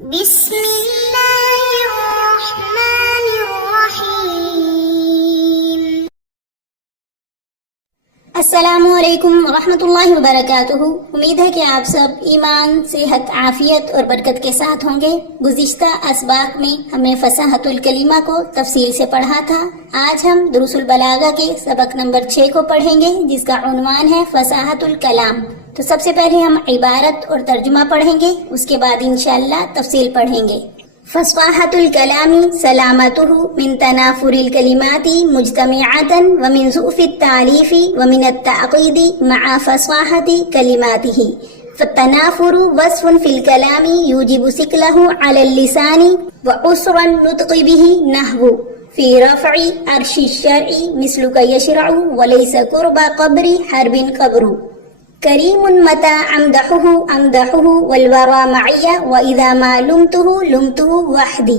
بسم اللہ الرحمن الرحیم۔ السلام علیکم ورحمۃ اللہ وبرکاتہ۔ امید ہے کہ آپ سب ایمان، صحت، عافیت اور برکت کے ساتھ ہوں گے۔ گزشتہ اسباق میں ہم نے فصاحت الکلمہ کو تفصیل سے پڑھا تھا۔ آج ہم دروس البلاغہ کے سبق نمبر 6 کو پڑھیں گے، جس کا عنوان ہے فصاحت الکلام۔ تو سب سے پہلے ہم عبارت اور ترجمہ پڑھیں گے، اس کے بعد انشاءاللہ تفصیل پڑھیں گے۔ فصاحت الکلام سلامتہ من تنافر الکلمات مجتمعۃ ومن ضعف التعلیف ومن التعقید مع فصاحت کلماتہ۔ فالتنافر وصف في الكلام يوجب ثقله على اللسان وعسر النطق به، نحو في رفع عرش الشرع مثلك يشرع وليس قرب قبر حرب قبر۔ کریم متى امدحه والورى معي واذا ما لمته وحدی۔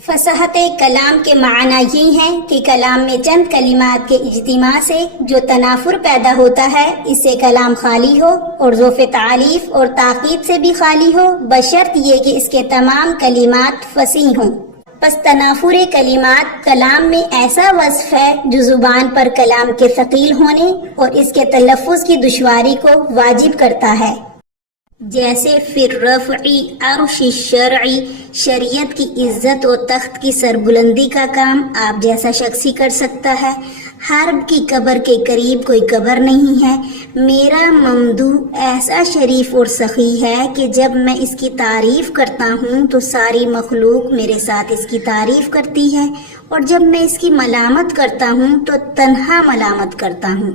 فصاحت کلام کے معنی یہ ہیں کہ کلام میں چند کلمات کے اجتماع سے جو تنافر پیدا ہوتا ہے، اس سے کلام خالی ہو اور ذوف تعلیف اور تاکید سے بھی خالی ہو، بشرط یہ کہ اس کے تمام کلمات فصیح ہوں۔ پس تنافر کلمات کلام میں ایسا وصف ہے جو زبان پر کلام کے ثقیل ہونے اور اس کے تلفظ کی دشواری کو واجب کرتا ہے، جیسے فی الرفع عرش الشرع، شریعت کی عزت و تخت کی سربلندی کا کام آپ جیسا شخص ہی کر سکتا ہے۔ حرب کی قبر کے قریب کوئی قبر نہیں ہے۔ میرا ممدوح ایسا شریف اور سخی ہے کہ جب میں اس کی تعریف کرتا ہوں تو ساری مخلوق میرے ساتھ اس کی تعریف کرتی ہے، اور جب میں اس کی ملامت کرتا ہوں تو تنہا ملامت کرتا ہوں۔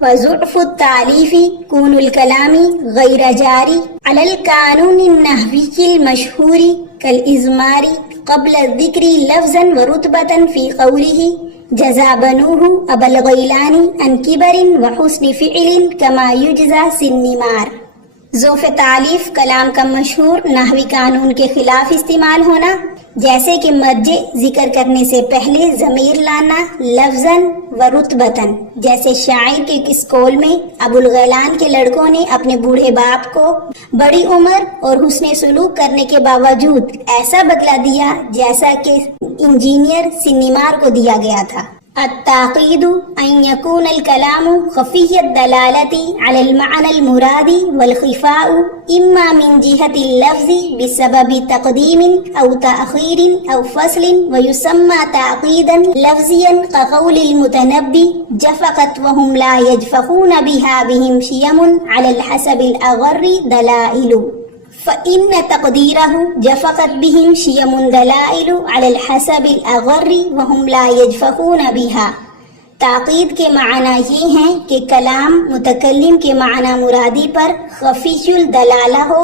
وضعف التعلیف کون الکلام غیر جاری علی القانون النحوی المشہور کالاضمار قبل الذکر لفظا ورتبة فی قولہ جزا بنوہ ابا الغیلان عن کبر وحسن فعل کما یجزا سنمار۔ ذوف تعلیف کلام کا مشہور نحوی قانون کے خلاف استعمال ہونا، جیسے کہ مرجع ذکر کرنے سے پہلے ضمیر لانا لفظاً و رتبتاً، جیسے شاعر کے اس قول میں ابو الغیلان کے لڑکوں نے اپنے بوڑھے باپ کو بڑی عمر اور حسن سلوک کرنے کے باوجود ایسا بدلہ دیا جیسا کہ انجینئر سنیمار کو دیا گیا تھا۔ التعقید ان یکون الکلام خفی الدلالت علی المعنى المراد والخفاء اما من جهة اللفظ بسبب تقدیم او تأخیر او فصل ويسمى تعقیدا لفظیا كقول المتنبی جفقت وهم لا يجفقون بها بهم شیم على الحسب الأغر دلائل، فإن تقديره جفقت بهم شيم دلائل على الحسب الأغر وهم لا يجفقون بها۔ تعقید کے معنی یہ ہیں کہ کلام متکلم کے معنی مرادی پر خفی الدلالہ ہو،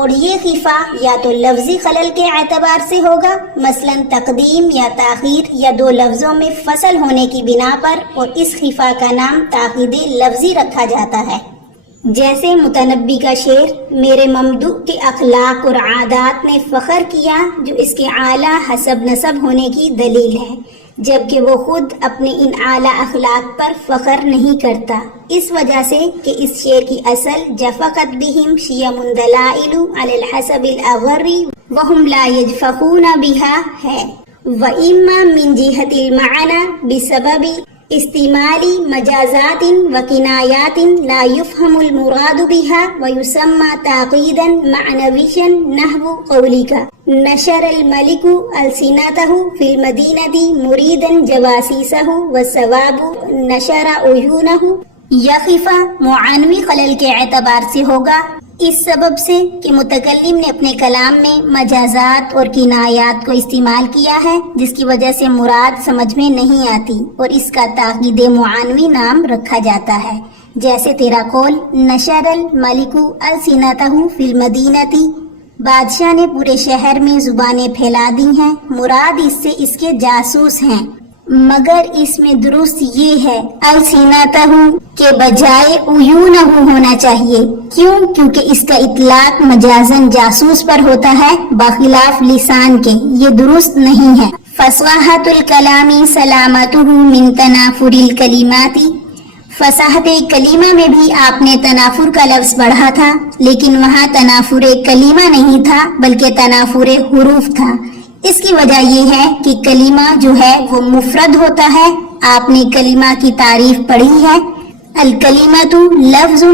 اور یہ خفا یا تو لفظی خلل کے اعتبار سے ہوگا، مثلا تقدیم یا تاخیر یا دو لفظوں میں فصل ہونے کی بنا پر، اور اس خفا کا نام تاخید لفظی رکھا جاتا ہے، جیسے متنبی کا شعر میرے ممدوح کے اخلاق اور عادات نے فخر کیا، جو اس کے اعلیٰ حسب نسب ہونے کی دلیل ہے، جبکہ وہ خود اپنے ان اعلیٰ اخلاق پر فخر نہیں کرتا، اس وجہ سے کہ اس شعر کی اصل جفقت بہم شیم دلائل علی الحسب الاغر وہم لا یجفقون بہا ہے۔ وَإِمَّا مِنْ جِهَةِ الْمَعْنَى بِسَبَبِ استعمال مجازات وکنایات لا يفهم المراد بها ويسمى تعقیدا معنويا، نحو قولك نشر الملك ألسنته في المدينة مريدا جواسيسه والثواب نشر عيونه۔ یخف معنوی خلل کے اعتبار سے ہوگا، اس سبب سے کہ متکلم نے اپنے کلام میں مجازات اور کنایات کو استعمال کیا ہے، جس کی وجہ سے مراد سمجھ میں نہیں آتی، اور اس کا تاکید معنوی نام رکھا جاتا ہے، جیسے تیرا قول نشر الملک السنتہ فی المدینہ، بادشاہ نے پورے شہر میں زبانیں پھیلا دی ہیں، مراد اس سے اس کے جاسوس ہیں، مگر اس میں درست یہ ہے السنتہ کے بجائے عیونہ ہونا چاہیے۔ کیوں؟ کیونکہ اس کا اطلاق مجازن جاسوس پر ہوتا ہے بخلاف لسان کے، یہ درست نہیں ہے۔ فصاحت الکلام سلامتہ من تنافر الکلمات، فصاحت کلیمہ میں بھی آپ نے تنافر کا لفظ پڑھا تھا، لیکن وہاں تنافر کلیمہ نہیں تھا بلکہ تنافر حروف تھا۔ اس کی وجہ یہ ہے کہ کلیمہ جو ہے وہ مفرد ہوتا ہے۔ آپ نے کلیمہ کی تعریف پڑھی ہے، الکلیمۃ لفظ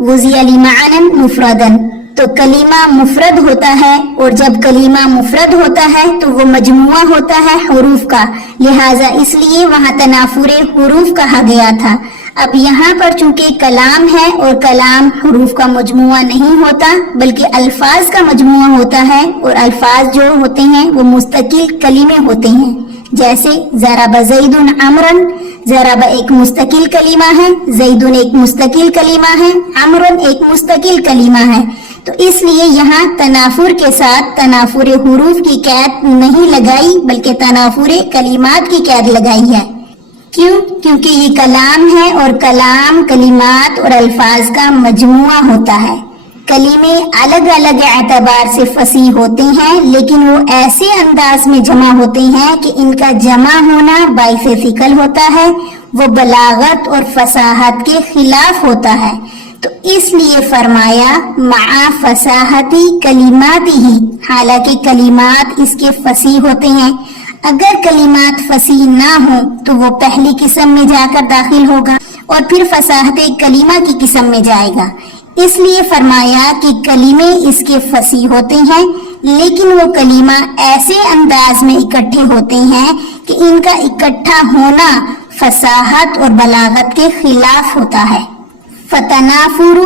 وضع لمعنى مفردا، تو کلیمہ مفرد ہوتا ہے، اور جب کلیمہ مفرد ہوتا ہے تو وہ مجموعہ ہوتا ہے حروف کا، لہٰذا اس لیے وہاں تنافر حروف کہا گیا تھا۔ اب یہاں پر چونکہ کلام ہے اور کلام حروف کا مجموعہ نہیں ہوتا بلکہ الفاظ کا مجموعہ ہوتا ہے، اور الفاظ جو ہوتے ہیں وہ مستقل کلمے ہوتے ہیں، جیسے ضرب زید عمرا، ضرب ایک مستقل کلمہ ہے، زید ایک مستقل کلمہ ہے، عمر ایک مستقل کلمہ ہے۔ تو اس لیے یہاں تنافر کے ساتھ تنافر حروف کی قید نہیں لگائی بلکہ تنافر کلمات کی قید لگائی ہے۔ کیوں؟ کیونکہ یہ کلام ہے، اور کلام کلمات اور الفاظ کا مجموعہ ہوتا ہے۔ کلمے الگ الگ اعتبار سے فصیح ہوتے ہیں، لیکن وہ ایسے انداز میں جمع ہوتے ہیں کہ ان کا جمع ہونا باعث ثقل ہوتا ہے، وہ بلاغت اور فصاحت کے خلاف ہوتا ہے۔ تو اس لیے فرمایا مع فصاحتی کلماتی ہی، حالانکہ کلمات اس کے فصیح ہوتے ہیں۔ اگر کلمات فصیح نہ ہوں تو وہ پہلی قسم میں جا کر داخل ہوگا اور پھر فصاحت کلمہ کی قسم میں جائے گا۔ اس لیے فرمایا کہ کلمے اس کے فصیح ہوتے ہیں، لیکن وہ کلمہ ایسے انداز میں اکٹھے ہوتے ہیں کہ ان کا اکٹھا ہونا فصاحت اور بلاغت کے خلاف ہوتا ہے۔ فتنافر،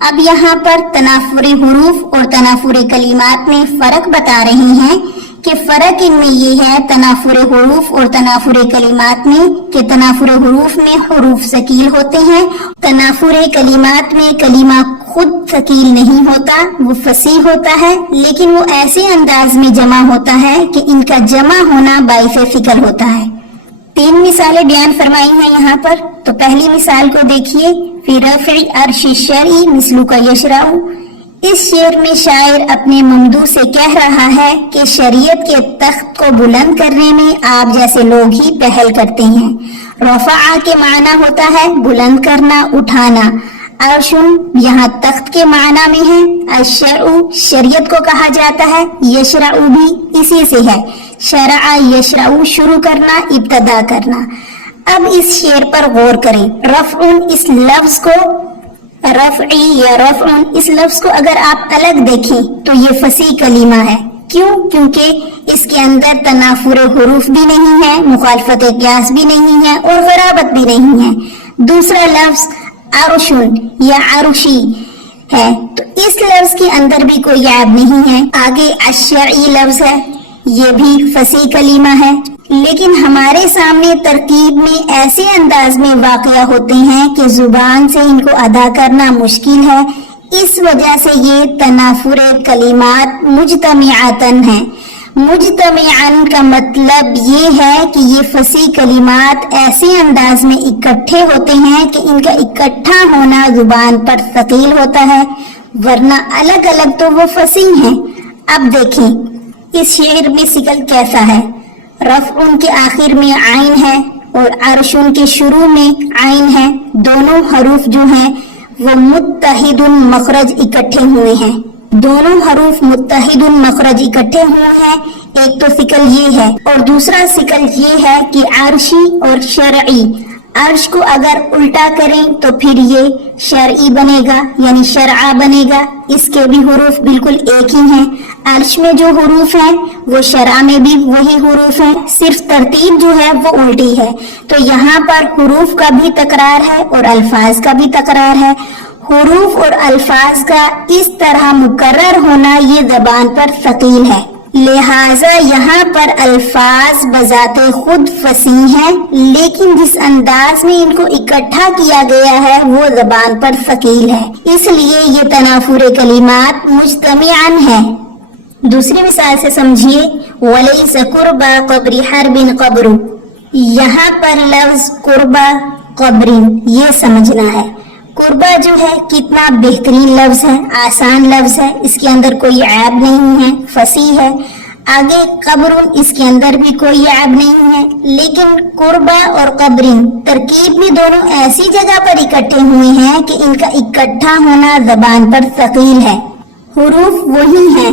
اب یہاں پر تنافر حروف اور تنافر کلمات میں فرق بتا رہی ہیں کہ فرق ان میں یہ ہے تنافر حروف اور تنافر کلمات میں کہ تنافر حروف میں حروف ثقیل ہوتے ہیں، تنافر کلمات میں کلمہ خود ثقیل نہیں ہوتا، وہ فصیح ہوتا ہے، لیکن وہ ایسے انداز میں جمع ہوتا ہے کہ ان کا جمع ہونا باعث ثقل ہوتا ہے۔ 3 مثالیں بیان فرمائی ہیں یہاں پر، تو پہلی مثال کو دیکھیے، فی رفع عرش الشرع مثلک یشرع۔ اس شعر میں شاعر اپنے ممدوح سے کہہ رہا ہے کہ شریعت کے تخت کو بلند کرنے میں آپ جیسے لوگ ہی پہل کرتے ہیں۔ رفع کے معنی ہوتا ہے بلند کرنا، اٹھانا۔ عرش یہاں تخت کے معنی میں ہے، الشرع شریعت کو کہا جاتا ہے، یشرع بھی اسی سے ہے، شرع یشرع شروع کرنا، ابتدا کرنا۔ اب اس شعر پر غور کریں، رفع اس لفظ کو، رفعی یا رفع اس لفظ کو اگر آپ الگ دیکھیں تو یہ فصیح کلمہ ہے۔ کیوں؟ کیونکہ اس کے اندر تنافر حروف بھی نہیں ہے، مخالفت قیاس بھی نہیں ہے، اور غرابت بھی نہیں ہے۔ دوسرا لفظ عرش یا عرشی ہے، تو اس لفظ کے اندر بھی کوئی عیب نہیں ہے۔ آگے الشرعی لفظ ہے، یہ بھی فصیح کلمہ ہے، لیکن ہمارے سامنے ترکیب میں ایسے انداز میں واقع ہوتے ہیں کہ زبان سے ان کو ادا کرنا مشکل ہے، اس وجہ سے یہ تنافر کلمات مجتمعاتن ہیں۔ مجتمعن کا مطلب یہ ہے کہ یہ فصیح کلمات ایسے انداز میں اکٹھے ہوتے ہیں کہ ان کا اکٹھا ہونا زبان پر ثقیل ہوتا ہے، ورنہ الگ الگ تو وہ فصیح ہیں۔ اب دیکھیں اس شعر میں ثقل کیسا ہے، رفع کے آخر میں عین ہے اور عرش کے شروع میں عین ہے، دونوں حروف جو ہیں وہ متحد مخرج اکٹھے ہوئے ہیں، دونوں حروف متحد مخرج اکٹھے ہوئے ہیں۔ ایک تو ثقل یہ ہے اور دوسرا ثقل یہ ہے کہ عرشی اور شرعی، عرش کو اگر الٹا کریں تو پھر یہ شرعی بنے گا یعنی شرعہ بنے گا، اس کے بھی حروف بالکل ایک ہی ہیں۔ عرش میں جو حروف ہیں وہ شرع میں بھی وہی حروف ہیں، صرف ترتیب جو ہے وہ الٹی ہے۔ تو یہاں پر حروف کا بھی تکرار ہے اور الفاظ کا بھی تکرار ہے۔ حروف اور الفاظ کا اس طرح مکرر ہونا یہ زبان پر ثقیل ہے، لہٰذا یہاں پر الفاظ بذات خود فصیح ہیں، لیکن جس انداز میں ان کو اکٹھا کیا گیا ہے وہ زبان پر ثقیل ہے، اس لیے یہ تنافر کلمات مجتمعاً ہے۔ دوسری مثال سے سمجھیے، وَلَيْسَ قُرْبَ قَبْرِ حَرْبٍ قَبْرُ، یہاں پر لفظ قربہ قبرین یہ سمجھنا ہے۔ قربہ جو ہے کتنا بہترین لفظ ہے، آسان لفظ ہے، اس کے اندر کوئی عیب نہیں ہے، فصیح ہے۔ آگے قبر اس کے اندر بھی کوئی عیب نہیں ہے، لیکن قربا اور قبرن ترکیب میں دونوں ایسی جگہ پر اکٹھے ہوئے ہیں کہ ان کا اکٹھا ہونا زبان پر ثقیل ہے۔ حروف وہی ہیں،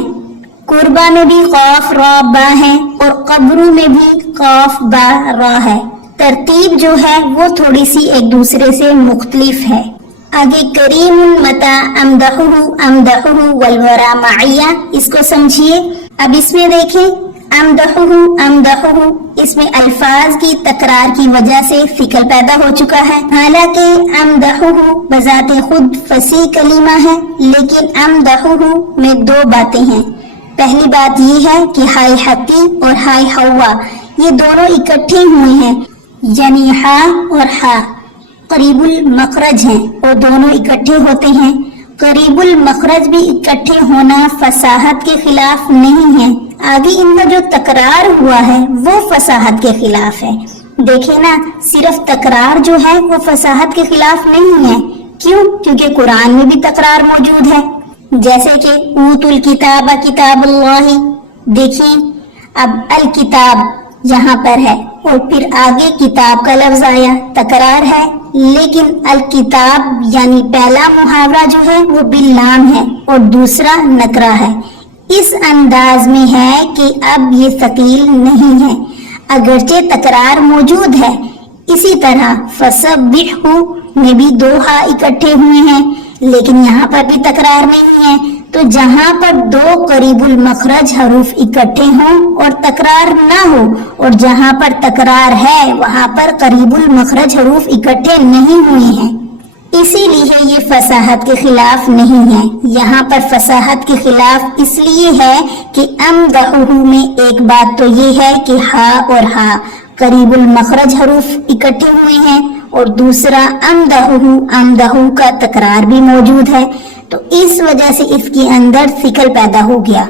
قربا میں بھی قاف را با ہے اور قبرو میں بھی قاف با را ہے، ترتیب جو ہے وہ تھوڑی سی ایک دوسرے سے مختلف ہے۔ آگے کریم متا امدحہ امدحہ والورا معیہ، اس کو سمجھیے۔ اب اس میں دیکھیں امدحہ امدحہ، اس میں الفاظ کی تکرار کی وجہ سے ثقل پیدا ہو چکا ہے، حالانکہ امدحہ بذات خود فصیح کلمہ ہے، لیکن امدحہ میں دو باتیں ہیں۔ پہلی بات یہ ہے کہ ہائے حقی اور ہائے ہوا یہ دونوں اکٹھے ہوئے ہیں، یعنی ہا اور ہا قریب المخرج ہیں اور دونوں اکٹھے ہوتے ہیں۔ قریب المخرج بھی اکٹھے ہونا فصاحت کے خلاف نہیں ہے، آگے ان کا جو تکرار ہوا ہے وہ فصاحت کے خلاف ہے۔ دیکھیں نا، صرف تکرار جو ہے وہ فصاحت کے خلاف نہیں ہے۔ کیوں؟ کیونکہ قرآن میں بھی تکرار موجود ہے، جیسے کہ اوت الکتاب کتاب اللہ، دیکھیں اب الکتاب یہاں پر ہے اور پھر آگے کتاب کا لفظ آیا، تکرار ہے، لیکن الکتاب یعنی پہلا محاورہ جو ہے وہ باللام ہے اور دوسرا نکرہ ہے۔ اس انداز میں ہے کہ اب یہ ثقیل نہیں ہے، اگرچہ تکرار موجود ہے۔ اسی طرح فسبحہ میں بھی دو ہا اکٹھے ہوئے ہیں، لیکن یہاں پر بھی تکرار نہیں ہے۔ تو جہاں پر دو قریب المخرج حروف اکٹھے ہوں اور تکرار نہ ہو، اور جہاں پر تکرار ہے وہاں پر قریب المخرج حروف اکٹھے نہیں ہوئے ہیں، اسی لیے یہ فصاحت کے خلاف نہیں ہے۔ یہاں پر فصاحت کے خلاف اس لیے ہے کہ امدحہ میں ایک بات تو یہ ہے کہ ہا اور ہا قریب المخرج حروف اکٹھے ہوئے ہیں، اور دوسرا امدحہ کا تکرار بھی موجود ہے، تو اس وجہ سے اس کے اندر ثقل پیدا ہو گیا۔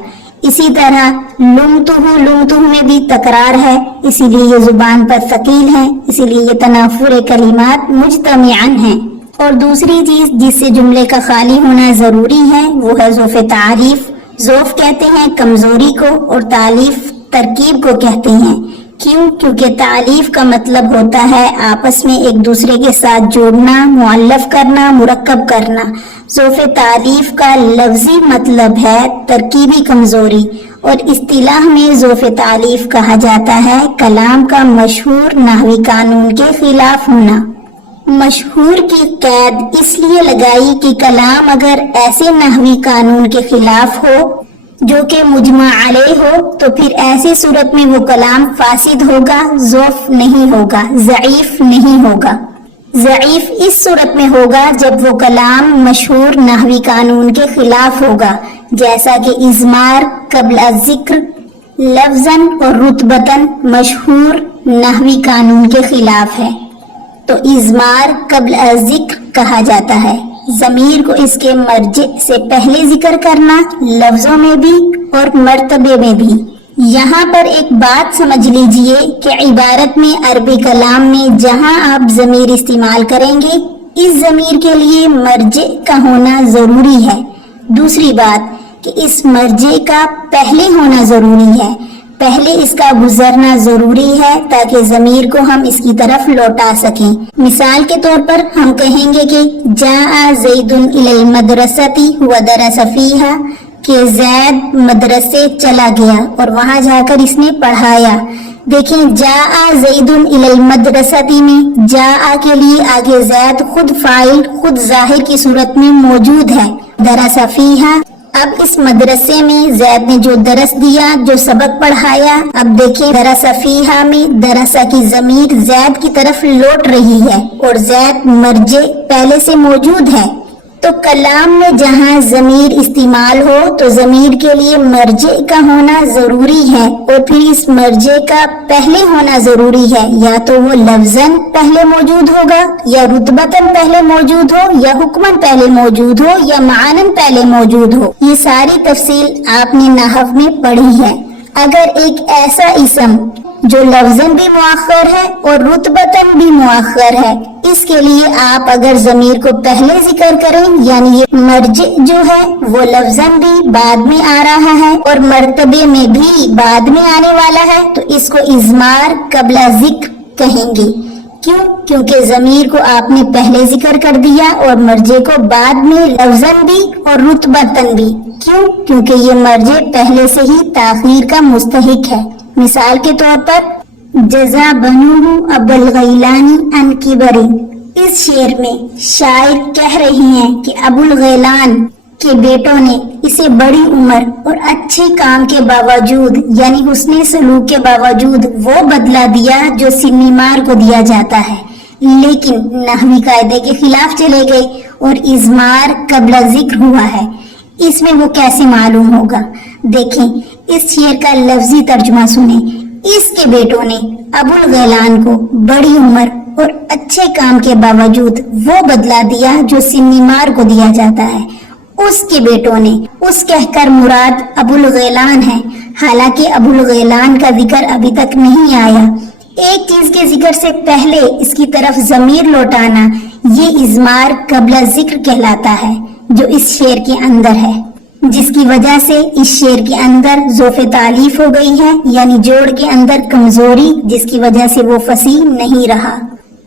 اسی طرح لمتہ میں بھی تکرار ہے، اسی لیے یہ زبان پر ثقیل ہے، اسی لیے یہ تنافر کلمات مجتمعاً ہیں۔ اور دوسری چیز جس سے جملے کا خالی ہونا ضروری ہے وہ ہے ظوف تعریف۔ ظوف کہتے ہیں کمزوری کو اور تعلیف ترکیب کو کہتے ہیں۔ کیوں؟ کیونکہ تعلیف کا مطلب ہوتا ہے آپس میں ایک دوسرے کے ساتھ جوڑنا، معلف کرنا، مرکب کرنا۔ ظوف تعلیف کا لفظی مطلب ہے ترکیبی کمزوری، اور اصطلاح میں ظوف تعلیف کہا جاتا ہے کلام کا مشہور نحوی قانون کے خلاف ہونا۔ مشہور کی قید اس لیے لگائی کہ کلام اگر ایسے نحوی قانون کے خلاف ہو جو کہ مجمع علیہ ہو تو پھر ایسی صورت میں وہ کلام فاسد ہوگا، ضعف نہیں ہوگا، ضعیف نہیں ہوگا۔ ضعیف اس صورت میں ہوگا جب وہ کلام مشہور نحوی قانون کے خلاف ہوگا، جیسا کہ اضمار قبل الذکر لفظاً اور رتبتاً مشہور نحوی قانون کے خلاف ہے، تو اضمار قبل الذکر کہا جاتا ہے۔ ضمیر کو اس کے مرجع سے پہلے ذکر کرنا لفظوں میں بھی اور مرتبے میں بھی۔ یہاں پر ایک بات سمجھ لیجئے کہ عبارت میں عربی کلام میں جہاں آپ ضمیر استعمال کریں گے اس ضمیر کے لیے مرجع کا ہونا ضروری ہے۔ دوسری بات کہ اس مرجع کا پہلے ہونا ضروری ہے، پہلے اس کا گزرنا ضروری ہے تاکہ ضمیر کو ہم اس کی طرف لوٹا سکیں۔ مثال کے طور پر ہم کہیں گے کہ جاء زید الی المدرسۃ ودرس فیہا، کہ زید مدرسے چلا گیا اور وہاں جا کر اس نے پڑھایا۔ دیکھیں جاء زید الی المدرسۃ میں جاء کے لیے آگے زید خود فاعل خود ظاہر کی صورت میں موجود ہے، درس فیہا۔ اب اس مدرسے میں زید نے جو درس دیا، جو سبق پڑھایا، اب دیکھیں درس فیہا میں درسہ کی ضمیر زید کی طرف لوٹ رہی ہے اور زید مرجع پہلے سے موجود ہے۔ تو کلام میں جہاں ضمیر استعمال ہو تو ضمیر کے لیے مرجع کا ہونا ضروری ہے، اور پھر اس مرجع کا پہلے ہونا ضروری ہے، یا تو وہ لفظاً پہلے موجود ہوگا، یا رتبتاً پہلے موجود ہو، یا حکماً پہلے موجود ہو، یا معاناً پہلے موجود ہو۔ یہ ساری تفصیل آپ نے نحو میں پڑھی ہے۔ اگر ایک ایسا اسم جو لفظاً بھی مؤخر ہے اور رتبتاً بھی مؤخر ہے۔ اس کے لیے آپ اگر ضمیر کو پہلے ذکر کریں، یعنی یہ مرجع جو ہے وہ لفظاً بھی بعد میں آ رہا ہے اور مرتبے میں بھی بعد میں آنے والا ہے، تو اس کو اضمار قبل ذکر کہیں گے۔ کیوں؟ کیونکہ ضمیر کو آپ نے پہلے ذکر کر دیا اور مرجع کو بعد میں لفظاً بھی اور رتبتاً بھی۔ کیوں؟ کیونکہ یہ مرجع پہلے سے ہی تاخیر کا مستحق ہے۔ مثال کے طور پر جزا بنوہ ابو الغیلانی عن کبر، اس شعر میں شاعر کہہ رہی ہیں کہ ابو الغیلان کے بیٹوں نے اسے بڑی عمر اور اچھے کام کے باوجود، یعنی حسن سلوک کے باوجود، وہ بدلہ دیا جو سنی مار کو دیا جاتا ہے، لیکن نحوی قاعدے کے خلاف چلے گئے اور اضمار قبل ذکر ہوا ہے۔ اس میں وہ کیسے معلوم ہوگا؟ دیکھیں، اس شعر کا لفظی ترجمہ سنیں۔ اس کے بیٹوں نے ابو الغیلان کو بڑی عمر اور اچھے کام کے باوجود وہ بدلہ دیا جو سنی مار کو دیا جاتا ہے۔ اس کے بیٹوں نے، اس کہہ کر مراد ابو الغیلان ہے، حالانکہ ابو الغیلان کا ذکر ابھی تک نہیں آیا۔ ایک چیز کے ذکر سے پہلے اس کی طرف ضمیر لوٹانا، یہ اضمار قبل ذکر کہلاتا ہے، جو اس شعر کے اندر ہے، جس کی وجہ سے اس شعر کے اندر ضعف تعلیف ہو گئی ہے، یعنی جوڑ کے اندر کمزوری، جس کی وجہ سے وہ فصیح نہیں رہا۔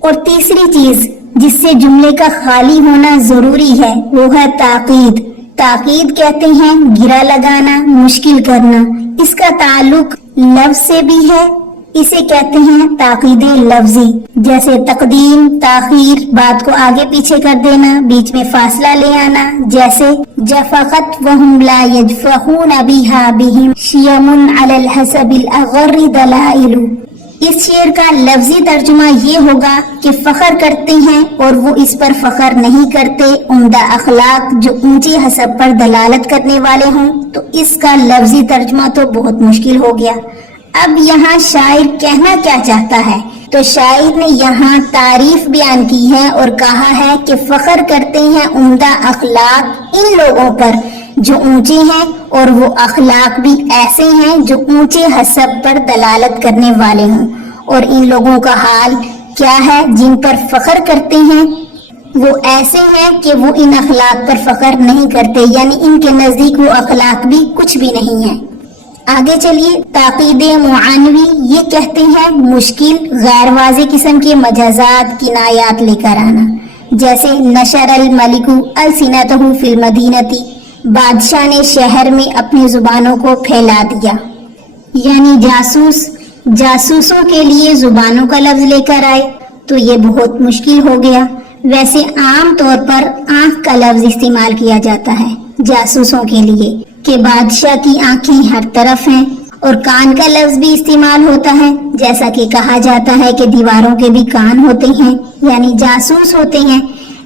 اور تیسری چیز جس سے جملے کا خالی ہونا ضروری ہے، وہ ہے تاکید۔ تاکید کہتے ہیں گرا لگانا، مشکل کرنا۔ اس کا تعلق لفظ سے بھی ہے، اسے کہتے ہیں تاکید لفظی، جیسے تقدیم، تاخیر، بات کو آگے پیچھے کر دینا، بیچ میں فاصلہ لے آنا، جیسے جفقت وهم لا يجفقون بها بهم شيم على الحسب الاغر دلائل۔ اس شعر کا لفظی ترجمہ یہ ہوگا کہ فخر کرتے ہیں اور وہ اس پر فخر نہیں کرتے، عمدہ اخلاق جو اونچے حسب پر دلالت کرنے والے ہوں۔ تو اس کا لفظی ترجمہ تو بہت مشکل ہو گیا۔ اب یہاں شاعر کہنا کیا چاہتا ہے؟ تو شاعر نے یہاں تعریف بیان کی ہے اور کہا ہے کہ فخر کرتے ہیں عمدہ اخلاق ان لوگوں پر جو اونچے ہیں، اور وہ اخلاق بھی ایسے ہیں جو اونچے حسب پر دلالت کرنے والے ہوں۔ اور ان لوگوں کا حال کیا ہے جن پر فخر کرتے ہیں؟ وہ ایسے ہیں کہ وہ ان اخلاق پر فخر نہیں کرتے، یعنی ان کے نزدیک وہ اخلاق بھی کچھ بھی نہیں ہے۔ آگے چلیے، تاکید معنوی یہ کہتے ہیں مشکل غیر واضح قسم کے مجازات، کنایات لے کر آنا، جیسے نشر الملک السنتہ فی المدینہ، بادشاہ نے شہر میں اپنی زبانوں کو پھیلا دیا، یعنی جاسوسوں کے لیے زبانوں کا لفظ لے کر آئے تو یہ بہت مشکل ہو گیا۔ ویسے عام طور پر آنکھ کا لفظ استعمال کیا جاتا ہے جاسوسوں کے لیے، کہ بادشاہ کی آنکھیں ہر طرف ہیں، اور کان کا لفظ بھی استعمال ہوتا ہے، جیسا کہ کہا جاتا ہے کہ دیواروں کے بھی کان ہوتے ہیں، یعنی جاسوس ہوتے ہیں۔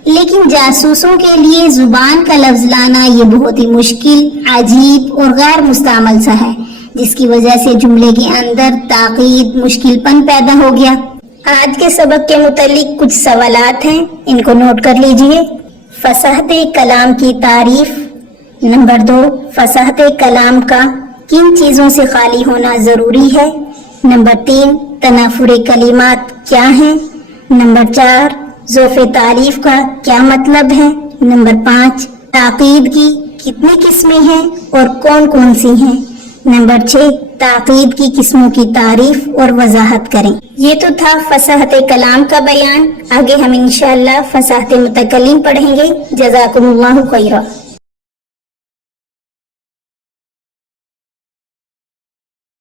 لیکن جاسوسوں کے لیے زبان کا لفظ لانا یہ بہت ہی مشکل، عجیب اور غیر مستعمل سا ہے، جس کی وجہ سے جملے کے اندر تاکید، مشکل پن پیدا ہو گیا۔ آج کے سبق کے متعلق کچھ سوالات ہیں، ان کو نوٹ کر لیجئے۔ فصاحت کلام کی تعریف۔ نمبر 2، فصاحت کلام کا کن چیزوں سے خالی ہونا ضروری ہے؟ نمبر 3، تنافر کلمات کیا ہیں؟ نمبر 4، ضعف تعریف کا کیا مطلب ہے؟ نمبر 5، تاکید کی کتنی قسمیں ہیں اور کون کون سی ہیں؟ نمبر 6، تاکید کی قسموں کی تعریف اور وضاحت کریں۔ یہ تو تھا فصاحت کلام کا بیان، آگے ہم انشاءاللہ فصاحت متکلم پڑھیں گے۔ جزاکم اللہ خیرا۔